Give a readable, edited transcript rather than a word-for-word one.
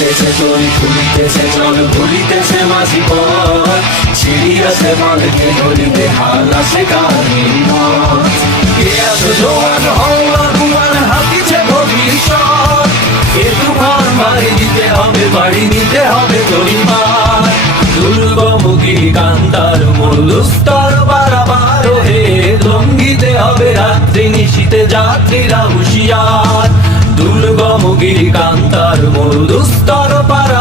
ফুলিতেছে তরি ফুলিতেছে জল ভুলিতেছে মাঝি পথ ছিড়িয়াছে মালকে ধরিতে হাল আসে কাহিনী মত কে আছো জোয়ান হওয়া গুমান হাতিছে ভবিষ্যৎ এ তুফান বাড়ি দিতে হবে বাড়ি নিতে হবে তরিমার দুর্গমগিরি কান্তার মরুস্তর বারাবার হে লঙ্ঘিতে হবে রাত্রি নিশীতে যাত্রীরা হুঁশিয়ার দুর্গমগিরি কান্তার মরুস্তর পারা